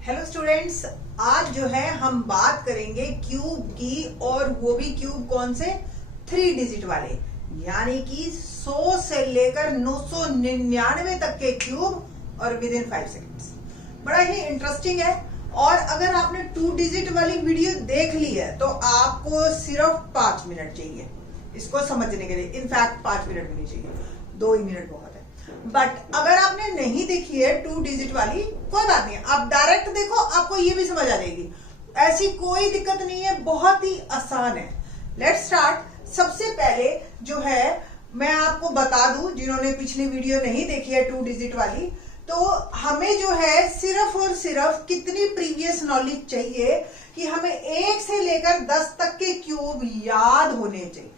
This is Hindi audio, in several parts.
हेलो स्टूडेंट्स, आज जो है हम बात करेंगे क्यूब की, और वो भी क्यूब कौन से 3 डिजिट वाले, यानी कि 100 से लेकर 999 तक के क्यूब और विद इन 5 सेकेंड्स। बड़ा ही इंटरेस्टिंग है। और अगर आपने 2 डिजिट वाली वीडियो देख ली है तो आपको सिर्फ 5 मिनट चाहिए इसको समझने के लिए। इनफैक्ट 5 मिनट भी नहीं चाहिए, 2 ही मिनट बहुत है। बट अगर आपने नहीं देखी है 2 डिजिट वाली, कोई बात नहीं, आप डायरेक्ट देखो, आपको ये भी समझ आ जाएगी। ऐसी कोई दिक्कत नहीं है, बहुत ही आसान है। Let's start. सबसे पहले जो है मैं आपको बता दूं, जिन्होंने पिछली वीडियो नहीं देखी है 2 डिजिट वाली, तो हमें जो है सिर्फ और सिर्फ कितनी प्रीवियस नॉलेज चाहिए कि हमें 1 से लेकर 10 तक के क्यूब याद होने चाहिए।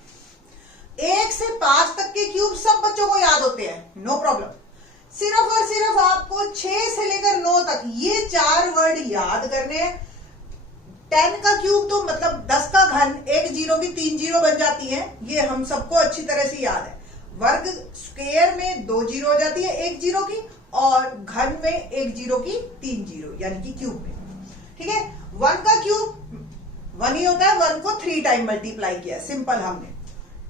1 से 5 तक के क्यूब सब बच्चों को याद होते हैं, नो प्रॉब्लम। सिर्फ और सिर्फ आपको 6 से लेकर 9 तक ये 4 वर्ड याद करने हैं। 10 का क्यूब तो मतलब 10 का घन, 1 जीरो की 3 जीरो बन जाती है, ये हम सबको अच्छी तरह से याद है। वर्ग स्क्वायर में 2 जीरो हो जाती है 1 जीरो की, और घन में 1 जीरो की 3 जीरो, यानी कि क्यूब में। ठीक है, 1 का क्यूब 1 ही होता है, 1 को 3 टाइम मल्टीप्लाई किया, सिंपल। हमने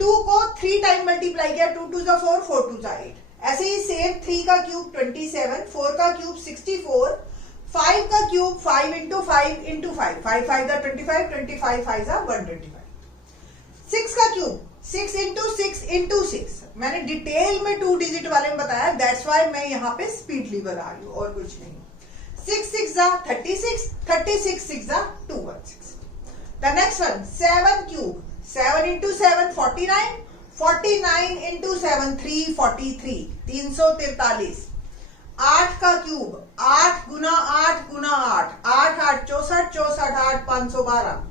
2 को 3 टाइम मल्टीप्लाई किया, 2 2 4, 4 2 8। ऐसे ही सेम 3 का क्यूब 27, 4 का क्यूब 64, 5 का क्यूब 5 इंटू 5 इंटू 5, 5 5 का 25, 25 5 का 125। 6 का क्यूब 6 इंटू 6 इंटू 6। मैंने डिटेल में 2 डिजिट वाले में बताया, दैट्स वाई मैं यहाँ पे स्पीडली बता रही हूँ, और कुछ नहीं। 6 6 जा 36, 36 6 जा 216। The next one 7 cube 7 into 7 49, 49 into 7 343, 343। 8 का क्यूब 8 गुना 8 गुना 8, 8 8 64, 64 8 512।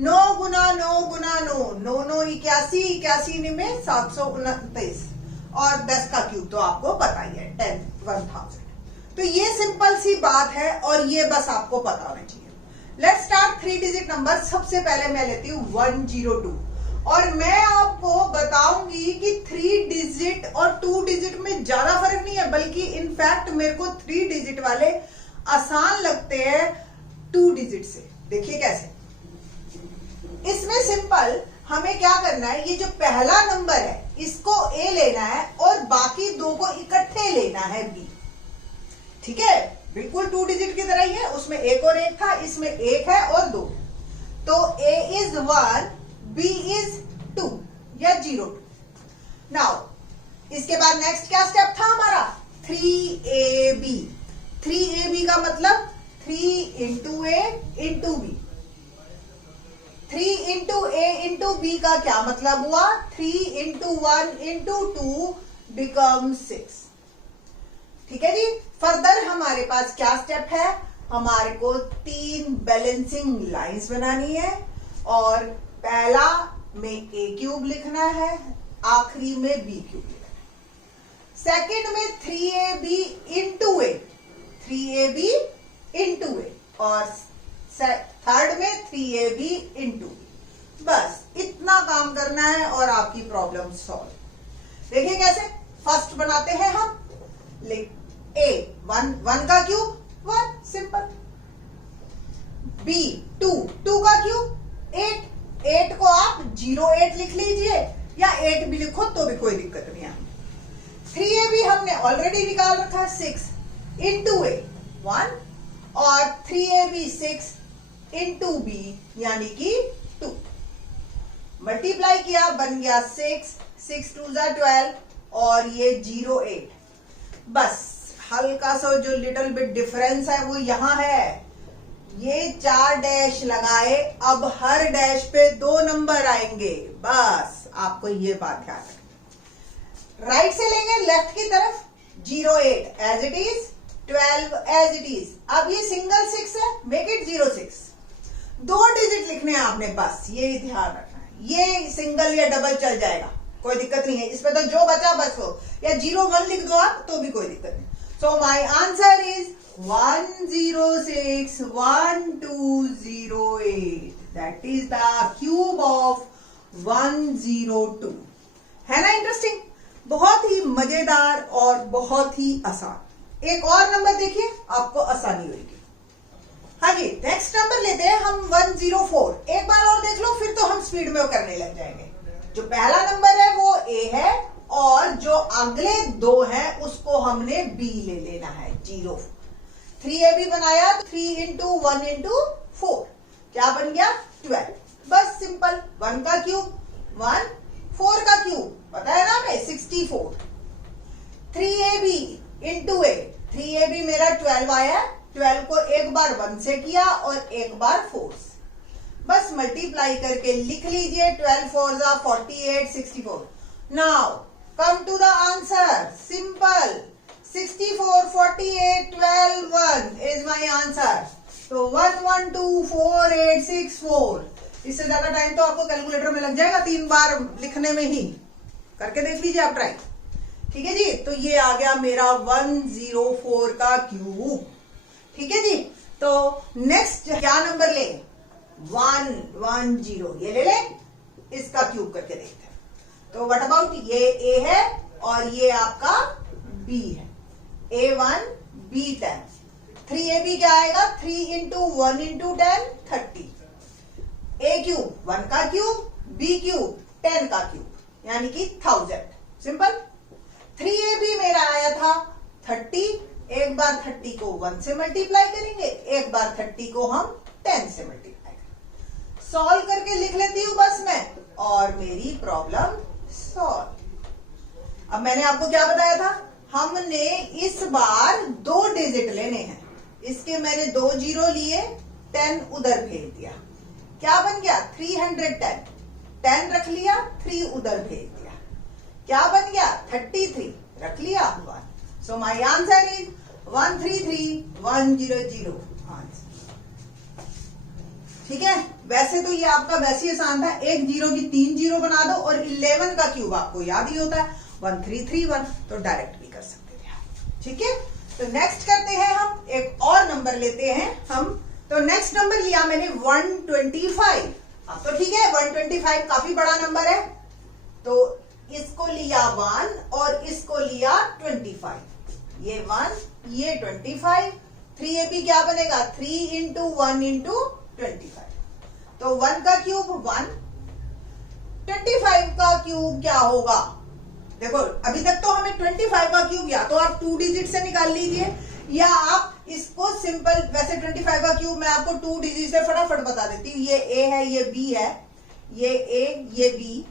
9 गुना 9 गुना 9, 9 9 81, 81 में 729। और 10 का क्यूब तो आपको पता ही है 1000। तो ये सिंपल सी बात है, और ये बस आपको पता होना चाहिए। Let's start 3 digit number. सबसे पहले मैं लेती हूँ 102, और मैं आपको बताऊंगी कि 3 डिजिट और 2 डिजिट में ज्यादा फर्क नहीं है, बल्कि इनफैक्ट मेरे को 3 डिजिट वाले आसान लगते हैं 2 डिजिट से। देखिए कैसे। इसमें सिंपल हमें क्या करना है, ये जो पहला नंबर है इसको ए लेना है, और बाकी 2 को इकट्ठे लेना है बी। ठीक है, बिल्कुल 2 डिजिट की तरह ही है। उसमें एक और एक था, इसमें 1 है और 2। तो a इज 1, b इज 2 या 0 2। नाउ इसके बाद नेक्स्ट क्या स्टेप था हमारा, 3ab। 3ab का मतलब 3 इंटू ए इंटू बी। 3 इंटू ए इंटू बी का क्या मतलब हुआ, 3 इंटू 1 इंटू 2 बिकम 6। ठीक है जी। फर्दर हमारे पास क्या स्टेप है, हमारे को 3 बैलेंसिंग लाइंस बनानी है, और पहला में ए क्यूब लिखना है, आखिरी में बी क्यूब लिखना है। सेकंड में 3ab इंटू ए, 3ab इंटू ए, और थर्ड में 3ab इंटू बी। बस इतना काम करना है और आपकी प्रॉब्लम सॉल्व। देखिए कैसे फर्स्ट बनाते हैं हम। ए 1 का क्यूब 1, सिंपल। बी 2 का क्यूब 8, 8 को आप 08 लिख लीजिए, या 8 भी लिखो तो भी कोई दिक्कत नहीं है। 3ab हमने ऑलरेडी निकाल रखा है, 6 इंटू ए 1, और 3ab 6 इंटू बी यानी कि 2। मल्टीप्लाई किया, बन गया 6 6 2 12, और ये 08। बस हल्का सा जो लिटिल बिट डिफरेंस है वो यहां है। ये 4 डैश लगाए, अब हर डैश पे 2 नंबर आएंगे। बस आपको ये बात ध्यान रखनी। राइट से लेंगे लेफ्ट की तरफ, 08 as it is, 12 as it is. अब ये सिंगल 6 है, मेक इट 06। 2 डिजिट लिखने हैं आपने, बस ये ध्यान रखना है। ये सिंगल या डबल चल जाएगा, कोई दिक्कत नहीं है इसमें, तो जो बचा बस हो, या 01 लिख दो आप तो भी कोई दिक्कत नहीं। So my answer is 106 1208, that is the cube of 102। है ना इंटरेस्टिंग, बहुत ही मजेदार और बहुत ही आसान। एक और नंबर देखिए, आपको आसानी होगी। जी नेक्स्ट नंबर लेते हैं हम 104। एक बार और देख लो, फिर तो हम स्पीड में करने लग जाएंगे। जो पहला नंबर है वो ए है, और जो अगले दो हैं उसको हमने बी ले लेना है, 0। 3ab बनाया तो 3 इंटू 1 इंटू 4 क्या बन गया, 12। बस सिंपल। 1 का क्यूब 1, 4 का क्यूब पता है ना हमें 64। 3ab इंटू ए, 3ab मेरा 12 आया, 12 को एक बार 1 से किया और एक बार 4 से। बस मल्टीप्लाई करके लिख लीजिए, 12 4 जा 48, 64। Now come to the answer, simple. 64, 48, 12, 1 is my answer. तो 1 1 2 4 8 6 4। इससे ज्यादा टाइम तो आपको कैलकुलेटर में लग जाएगा 3 बार लिखने में ही। करके देख लीजिए आप ट्राई। ठीक है जी, तो ये आ गया मेरा 104 का क्यूब। ठीक है जी, तो नेक्स्ट क्या नंबर ले, 110, ये ले ले, इसका क्यूब करके देखते हैं। तो व्हाट अबाउट, ये ए है और ये आपका बी है, A1 B10। 3ab क्या आएगा, 3 इंटू 1 इंटू 10 30। ए क्यूब 1 का क्यूब, बी क्यूब 10 का क्यूब, यानी कि 1000। सिंपल। 3ab मेरा आया था 30। एक बार 30 को 1 से मल्टीप्लाई करेंगे, एक बार 30 को हम 10 से मल्टीप्लाई करेंगे। सॉल्व करके लिख लेती हूं बस मैं, और मेरी प्रॉब्लम सॉल्व। अब मैंने आपको क्या बताया था, हमने इस बार 2 डिजिट लेने हैं। इसके मैंने 2 जीरो लिए, 10 उधर भेज दिया, क्या बन गया 310। 10 रख लिया, 3 उधर भेज दिया, क्या बन गया 33, रख लिया 1। सो माई आंसर इज 133100 आंसर। ठीक है, वैसे तो ये आपका वैसे ही आसान था, एक जीरो की 3 जीरो बना दो, और 11 का क्यूब आपको याद ही होता है 1331, तो डायरेक्ट भी कर सकते थे आप। ठीक है, तो नेक्स्ट करते हैं हम, एक और नंबर लेते हैं हम। तो नेक्स्ट नंबर लिया मैंने 125। अब तो ठीक है, 125 काफी बड़ा नंबर है, तो इसको लिया 1 और इसको लिया 25। ये 1 ये 25। 3ab क्या बनेगा, 3 इंटू 1 इंटू 25। तो 1 का क्यूब 1, 25 का क्यूब क्या होगा। देखो अभी तक तो हमें 25 का क्यूब या तो आप 2 डिजिट से निकाल लीजिए, या आप इसको सिंपल, वैसे 25 का क्यूब मैं आपको 2 डिजिट से फटाफट बता देती हूँ। ये ए है, ये बी है, ये ए ये बी।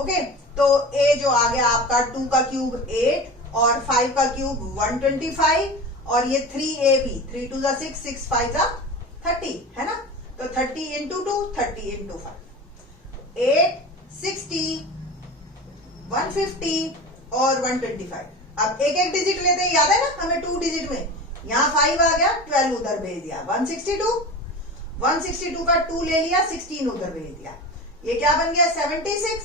ओके, तो ए जो आ गया आपका 2 का क्यूब 8, और 5 का क्यूब 125, और ये 3ab, 3 2 6 6 5 30 है ना। तो 30 इंटू 2, 30 इंटू 5, 8 60 150 और 125। अब एक एक डिजिट लेते हैं, याद है ना हमें 2 डिजिट में, यहाँ 5 आ गया, 12 उधर भेज दिया, 162 का 2 ले लिया, 16 उधर भेज दिया, ये क्या बन गया 76,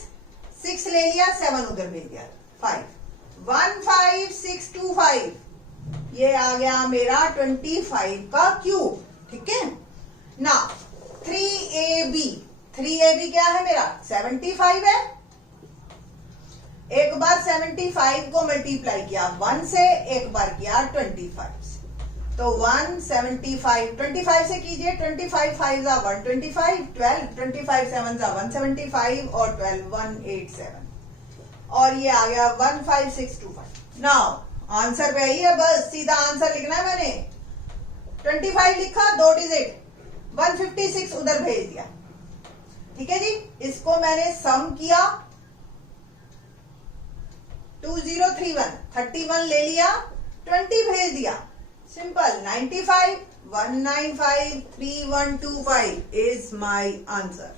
6 ले लिया, 7 उधर भेज दिया, 5 15625, ये आ गया मेरा 25 का क्यूब। ठीक है ना। 3ab क्या है मेरा 75 है, एक बार 75 को मल्टीप्लाई किया 1 से, एक बार किया 25 से, तो 175 25 से कीजिए, 25 5 जा 125, 12 25 7 जा 175, और 12 187, और ये आ गया 15625। नाउ आंसर पे ही है, बस सीधा आंसर लिखना है। मैंने 25 लिखा, 2 डिजिट, 156 उधर भेज दिया। ठीक है जी, इसको मैंने सम किया, 2031 31 ले लिया, 20 भेज दिया, सिंपल। 95 195 3125 is my answer.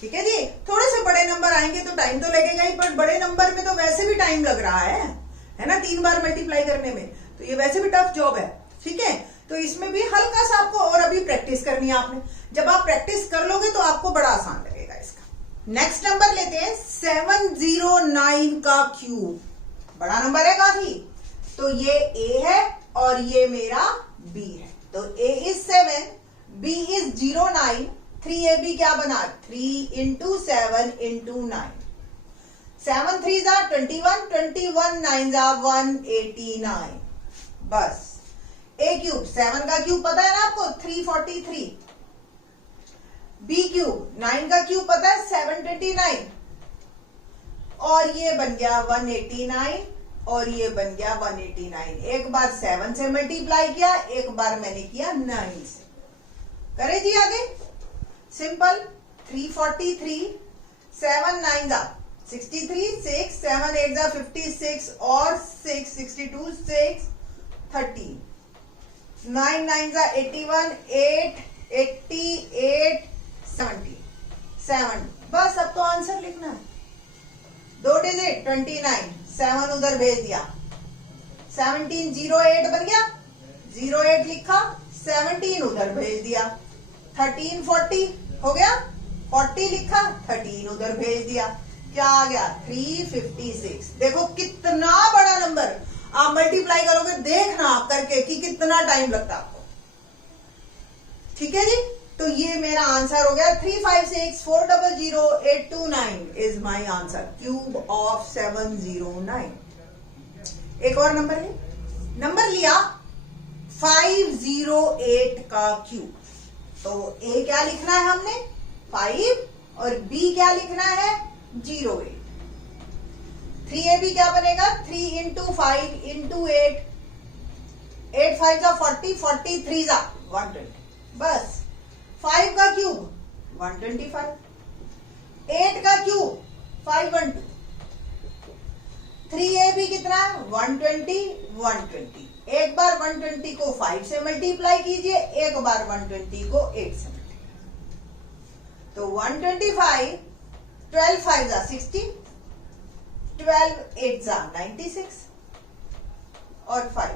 ठीक है जी, थोड़े से बड़े नंबर आएंगे तो टाइम तो लगेगा ही, पर बड़े नंबर में तो वैसे भी टाइम लग रहा है ना, 3 बार मल्टीप्लाई करने में, तो ये वैसे भी टफ जॉब है। ठीक है, तो इसमें भी हल्का सा आपको और अभी प्रैक्टिस करनी है आपने। जब आप प्रैक्टिस कर लोगे तो आपको बड़ा आसान लगेगा इसका। नेक्स्ट नंबर लेते हैं 709 का क्यूब, बड़ा नंबर है काफी। तो ये ए है और ये मेरा बी है, तो ए इज 7, बी इज 09, 3ab क्या बना 3 इंटू 7 इंटू 9, 7 3 21, 21 9 189। बस ए क्यूब 7 का क्यूब पता है ना आपको 343, बी क्यूब 9 का क्यूब पता है 729, और ये बन गया 189 और ये बन गया 189। एक बार 7 से मल्टीप्लाई किया, एक बार मैंने किया 9 से। करे जी आगे, सिंपल। 343, 7 9 जा 63, 6 7 8 जा 56 और 6 62 6 13, 9 9 जा 81, 8 88 70 7। बस अब तो आंसर लिखना है। 2 डिजिट 29, 7 उधर भेज दिया, 17 08 बन गया, 08 लिखा, 17 उधर भेज दिया, 13 40 हो गया, 40 लिखा, 13 उधर भेज दिया, क्या आ गया 356। देखो कितना बड़ा नंबर, आप मल्टीप्लाई करोगे, देखना आप करके कि कितना टाइम लगता है आपको। ठीक है जी, तो ये मेरा आंसर हो गया 356400829 is my answer, cube of 709। एक और नंबर ले, नंबर लिया 508 का क्यूब। तो ए क्या लिखना है हमने 5 और बी क्या लिखना है 08। 3ab क्या बनेगा 3 इंटू 5 इंटू 8, 8 5 जा 40, 43 जा 120। बस 5 का क्यूब 125, 8 का क्यूब 512, 3ab कितना है 120 120। एक बार 120 को 5 से मल्टीप्लाई कीजिए, एक बार 120 को 8 से मल्टीप्लाई। तो 125, 12 5 जा 60, 12 8 जा 96 और 5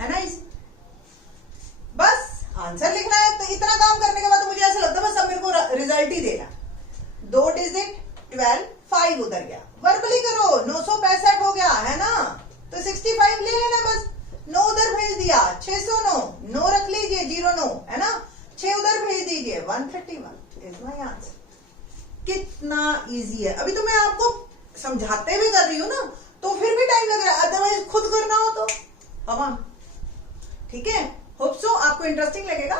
है ना इस। बस आंसर लिखना है। तो इतना काम करने के बाद तो मुझे ऐसा लगता है बस अब मेरे को रिजल्ट ही देना। 2 डिजिट 12, 5 उधर गया, वर्बली करो 965 हो गया है ना, तो 65 ले लेना बस, 9 उधर भेज दिया 609, 9 रख लीजिए 09 है ना, 6 उधर भेज दीजिए 131 इज माय आंसर। कितना इजी है। अभी तो मैं आपको समझाते भी कर रही हूं ना, तो फिर भी टाइम लग रहा है, अदरवाइज खुद करना हो तो हवा। ठीक है, होप सो आपको इंटरेस्टिंग लगेगा।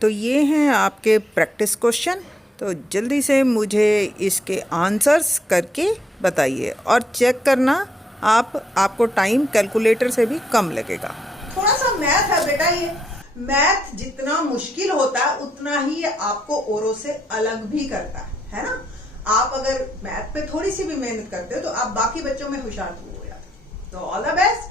तो ये हैं आपके प्रैक्टिस क्वेश्चन, तो जल्दी से मुझे इसके आंसर्स करके बताइए और चेक करना आपको टाइम कैलकुलेटर से भी कम लगेगा। थोड़ा सा मैथ है बेटा, ये मैथ जितना मुश्किल होता है उतना ही आपको औरों से अलग भी करता है ना। आप अगर मैथ पे थोड़ी सी भी मेहनत करते हो तो आप बाकी बच्चों में होशियार हो जाते हो। तो ऑल द बेस्ट।